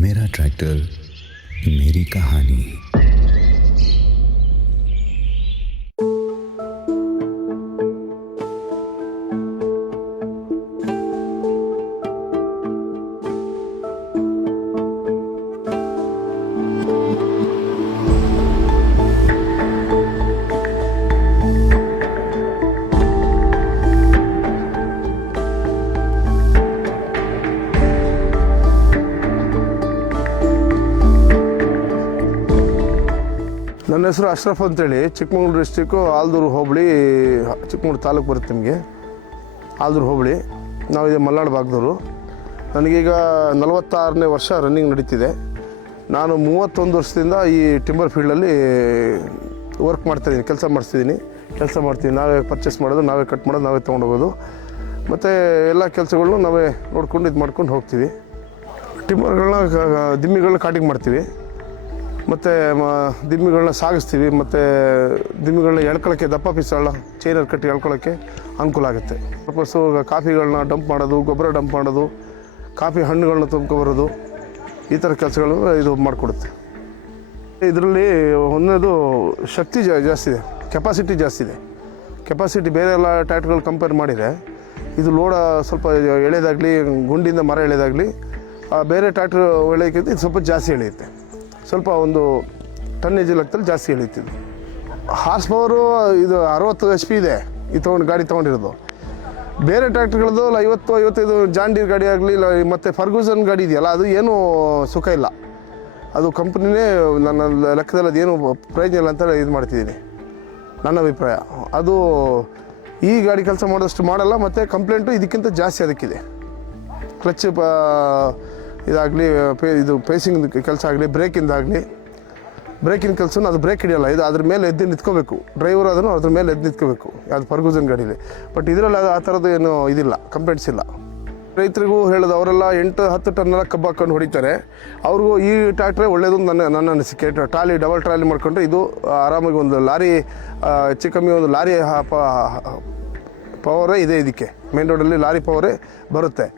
मेरा ट्रैक्टर मेरी कहानी। ನನ್ನ ಹೆಸರು ಅಶ್ರಫ್ ಅಂತೇಳಿ, ಚಿಕ್ಕಮಗಳೂರು ಡಿಸ್ಟಿಕ್ಕು ಆಲ್ದೂರು ಹೋಬಳಿ, ಚಿಕ್ಕಮಗಳೂರು ತಾಲೂಕು ಬರುತ್ತೆ ನಿಮಗೆ. ಆಲ್ದೂರು ಹೋಬಳಿ, ನಾವು ಇದೆ ಮಲ್ನಾಡು ಭಾಗದವರು. ನನಗೀಗ 46ನೇ ವರ್ಷ ರನ್ನಿಂಗ್ ನಡೀತಿದೆ. ನಾನು 31 ವರ್ಷದಿಂದ ಈ ಟಿಂಬರ್ ಫೀಲ್ಡಲ್ಲಿ ವರ್ಕ್ ಮಾಡ್ತಾಯಿದ್ದೀನಿ, ಕೆಲಸ ಮಾಡ್ತೀನಿ. ನಾವೇ ಪರ್ಚೇಸ್ ಮಾಡೋದು, ನಾವೇ ಕಟ್ ಮಾಡೋದು, ನಾವೇ ತೊಗೊಂಡೋಗೋದು, ಮತ್ತು ಎಲ್ಲ ಕೆಲಸಗಳನ್ನೂ ನಾವೇ ನೋಡ್ಕೊಂಡು ಇದು ಮಾಡ್ಕೊಂಡು ಹೋಗ್ತೀವಿ. ದಿಮ್ಮಿಗಳನ್ನ ಕಾಟಿಂಗ್ ಮಾಡ್ತೀವಿ, ಮತ್ತು ದಿಮ್ಮಿಗಳನ್ನ ಸಾಗಿಸ್ತೀವಿ, ಮತ್ತು ದಿಮ್ಮಿಗಳನ್ನ ಎಳ್ಕೊಳ್ಳೋಕ್ಕೆ, ದಪ್ಪ ಪೀಸ್ಗಳನ್ನ ಚೈನಲ್ಲಿ ಕಟ್ಟಿ ಎಳ್ಕೊಳ್ಳೋಕ್ಕೆ ಅನುಕೂಲ ಆಗುತ್ತೆ. ಪರ್ಪಸ್ಸು ಕಾಫಿಗಳನ್ನ ಡಂಪ್ ಮಾಡೋದು, ಗೊಬ್ಬರ ಡಂಪ್ ಮಾಡೋದು, ಕಾಫಿ ಹಣ್ಣುಗಳನ್ನ ತುಂಬ್ಕೊಬರೋದು, ಈ ಥರ ಕೆಲಸಗಳು ಇದು ಮಾಡಿಕೊಡುತ್ತೆ. ಇದರಲ್ಲಿ ಒಂದನೇದು ಶಕ್ತಿ ಜಾಸ್ತಿ ಇದೆ, ಕೆಪಾಸಿಟಿ ಜಾಸ್ತಿ ಇದೆ. ಕೆಪಾಸಿಟಿ ಬೇರೆ ಎಲ್ಲ ಟ್ರ್ಯಾಕ್ಟರ್ಗಳು ಕಂಪೇರ್ ಮಾಡಿದರೆ ಇದು ಲೋಡ ಸ್ವಲ್ಪ ಎಳೆದಾಗಲಿ, ಗುಂಡಿಯಿಂದ ಮರ ಎಳೆದಾಗಲಿ ಬೇರೆ ಟ್ರ್ಯಾಕ್ಟ್ರ್ ಎಳೆಯೋಕ್ಕಿಂತ ಇದು ಸ್ವಲ್ಪ ಜಾಸ್ತಿ ಎಳೆಯುತ್ತೆ. ಸ್ವಲ್ಪ ಒಂದು ಟನ್ನೇಜ್ ಲೆಕ್ಕದಲ್ಲಿ ಜಾಸ್ತಿ ಎಳೀತಿದ್ದು. ಹಾರ್ಸ್ ಪವರು ಇದು 60 HP ಇದೆ ಈ ಗಾಡಿ ತೊಗೊಂಡಿರೋದು. ಬೇರೆ ಟ್ರ್ಯಾಕ್ಟರ್ಗಳದ್ದು 50-55 ಜಾನ್ ಡೀರ್ ಗಾಡಿ ಆಗಲಿ, ಮತ್ತು ಫರ್ಗೂಸನ್ ಗಾಡಿ ಇದೆಯಲ್ಲ, ಅದು ಏನೂ ಸುಖ ಇಲ್ಲ. ಅದು ಕಂಪ್ನಿನೇ ನನ್ನ ಲೆಕ್ಕದಲ್ಲಿ ಅದೇನು ಪ್ರಯೋಜನ ಇಲ್ಲ ಅಂತ ಇದು ಮಾಡ್ತಿದ್ದೀನಿ, ನನ್ನ ಅಭಿಪ್ರಾಯ. ಅದು ಈ ಗಾಡಿ ಕೆಲಸ ಮಾಡೋದಷ್ಟು ಮಾಡಲ್ಲ, ಮತ್ತು ಕಂಪ್ಲೇಂಟು ಇದಕ್ಕಿಂತ ಜಾಸ್ತಿ ಅದಕ್ಕಿದೆ. ಕ್ಲಚ್ ಇದಾಗಲಿ, ಇದು ಪೇಸಿಂಗ್ ಕೆಲಸ ಆಗಲಿ, ಬ್ರೇಕಿನ ಕೆಲಸನೂ ಅದು ಬ್ರೇಕ್ ಹಿಡಿಯಲ್ಲ, ಇದು ಅದ್ರ ಮೇಲೆ ಎದ್ದು ನಿಂತ್ಕೋಬೇಕು. ಡ್ರೈವರ್ ಅದನ್ನು ಅದ್ರ ಮೇಲೆ ಎದ್ದು ನಿಂತ್ಕೋಬೇಕು, ಅದು ಫರ್ಗೂಸನ್ ಗಾಡೀಲಿ. ಬಟ್ ಇದರಲ್ಲಿ ಆ ಥರದ್ದು ಏನು ಇದಿಲ್ಲ, ಕಂಪ್ಲೇಂಟ್ಸ್ ಇಲ್ಲ. ರೈತರಿಗೂ ಹೇಳೋದು, ಅವರೆಲ್ಲ 8-10 ಟನ್ನೆಲ್ಲ ಕಬ್ಬು ಹಾಕೊಂಡು ಹೊಡಿತಾರೆ. ಅವ್ರಿಗೂ ಈ ಟ್ರ್ಯಾಕ್ಟ್ರೇ ಒಳ್ಳೆಯದು ನನ್ನ ಅನಿಸಿಕೆ. ಡಬಲ್ ಟ್ರಾಲಿ ಮಾಡ್ಕೊಂಡ್ರೆ ಇದು ಆರಾಮಾಗಿ ಒಂದು ಲಾರಿ, ಹೆಚ್ಚು ಕಮ್ಮಿ ಒಂದು ಲಾರಿ ಪವರೇ ಇದೆ ಇದಕ್ಕೆ. ಮೇನ್ ರೋಡಲ್ಲಿ ಲಾರಿ ಪವರೇ ಬರುತ್ತೆ.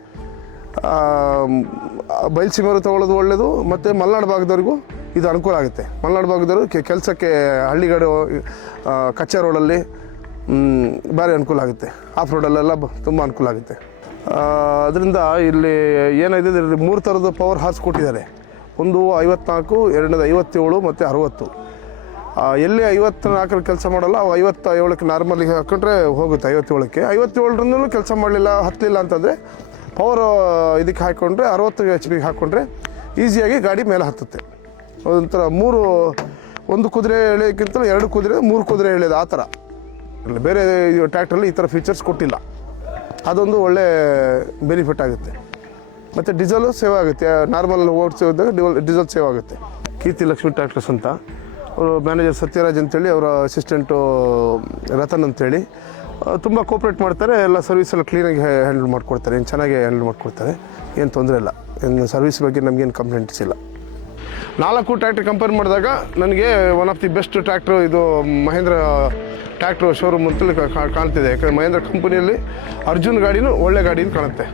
ಬಯಲುಸೀಮೆಯವರು ತೊಗೊಳ್ಳೋದು ಒಳ್ಳೆಯದು, ಮತ್ತು ಮಲೆನಾಡು ಭಾಗದವ್ರಿಗೂ ಇದು ಅನುಕೂಲ ಆಗುತ್ತೆ. ಮಲೆನಾಡು ಭಾಗದವರು ಕೆಲಸಕ್ಕೆ ಹಳ್ಳಿಗಾಡು, ಕಚ್ಚಾ ರೋಡಲ್ಲಿ ಭಾರಿ ಅನುಕೂಲ ಆಗುತ್ತೆ. ಆಫ್ ರೋಡಲ್ಲೆಲ್ಲ ತುಂಬ ಅನುಕೂಲ ಆಗುತ್ತೆ. ಅದರಿಂದ ಇಲ್ಲಿ ಏನಿದೆ, ಇದರಲ್ಲಿ 3 ಥರದ ಪವರ್ ಹಾರ್ಸ್ ಕೊಟ್ಟಿದ್ದಾರೆ. ಒಂದು 54, ಎರಡನೇದು 57 ಮತ್ತು 60. ಎಲ್ಲಿ 54 ಕೆಲಸ ಮಾಡಲ್ಲ, 57ಕ್ಕೆ ನಾರ್ಮಲಿಗೆ ಹಾಕೊಂಡ್ರೆ ಹೋಗುತ್ತೆ. 57ಕ್ಕೆ 57ರಿಂದಲೂ ಕೆಲಸ ಮಾಡಲಿಲ್ಲ, ಹತ್ತಲಿಲ್ಲ ಅಂತಂದರೆ ಪವರ್ ಇದಕ್ಕೆ ಹಾಕ್ಕೊಂಡ್ರೆ 60 HP ಹಾಕ್ಕೊಂಡ್ರೆ ಈಸಿಯಾಗಿ ಗಾಡಿ ಮೇಲೆ ಹತ್ತುತ್ತೆ. ಒಂಥರ ಒಂದು ಕುದುರೆ ಎಳೆಯೋಕ್ಕಿಂತ 2 ಕುದುರೆ 3 ಕುದುರೆ ಎಳೆಯೋದು, ಆ ಥರ. ಬೇರೆ ಟ್ರ್ಯಾಕ್ಟ್ರಲ್ಲಿ ಈ ಥರ ಫೀಚರ್ಸ್ ಕೊಟ್ಟಿಲ್ಲ. ಅದೊಂದು ಒಳ್ಳೆ ಬೆನಿಫಿಟ್ ಆಗುತ್ತೆ. ಮತ್ತು ಡೀಸೆಲು ಸೇವ್ ಆಗುತ್ತೆ. ನಾರ್ಮಲ್ ಓಡಿಸೋದಾಗ ಡೀಸೆಲ್ ಸೇವ್ ಆಗುತ್ತೆ. ಕೀರ್ತಿ ಲಕ್ಷ್ಮಿ ಟ್ರ್ಯಾಕ್ಟರ್ಸ್ ಅಂತ, ಅವರು ಮ್ಯಾನೇಜರ್ ಸತ್ಯರಾಜ್ ಅಂತೇಳಿ, ಅವರ ಅಸಿಸ್ಟೆಂಟು ರತನ್ ಅಂತೇಳಿ ತುಂಬ ಕೋಪ್ರೇಟ್ ಮಾಡ್ತಾರೆ. ಎಲ್ಲ ಸರ್ವಿಸೆಲ್ಲ ಕ್ಲೀನಾಗಿ ಹ್ಯಾಂಡಲ್ ಮಾಡಿಕೊಡ್ತಾರೆ, ಏನು ಚೆನ್ನಾಗಿ ಹ್ಯಾಂಡಲ್ ಮಾಡಿಕೊಡ್ತಾರೆ. ಏನು ತೊಂದರೆ ಇಲ್ಲ, ಏನು ಸರ್ವಿಸ್ ಬಗ್ಗೆ ನಮಗೇನು ಕಂಪ್ಲೇಂಟ್ಸ್ ಇಲ್ಲ. 4 ಟ್ರ್ಯಾಕ್ಟ್ರ್ ಕಂಪೇರ್ ಮಾಡಿದಾಗ ನನಗೆ one of the best tractor ಇದು ಮಹೇಂದ್ರ ಟ್ರ್ಯಾಕ್ಟ್ರು ಶೋರೂಮ್ ಅಂತೇಳಿ ಕಾಣ್ತಿದೆ. ಯಾಕಂದರೆ ಮಹೇಂದ್ರ ಕಂಪನಿಯಲ್ಲಿ ಅರ್ಜುನ್ ಗಾಡಿನೂ ಒಳ್ಳೆ ಗಾಡಿನೂ ಕಾಣುತ್ತೆ.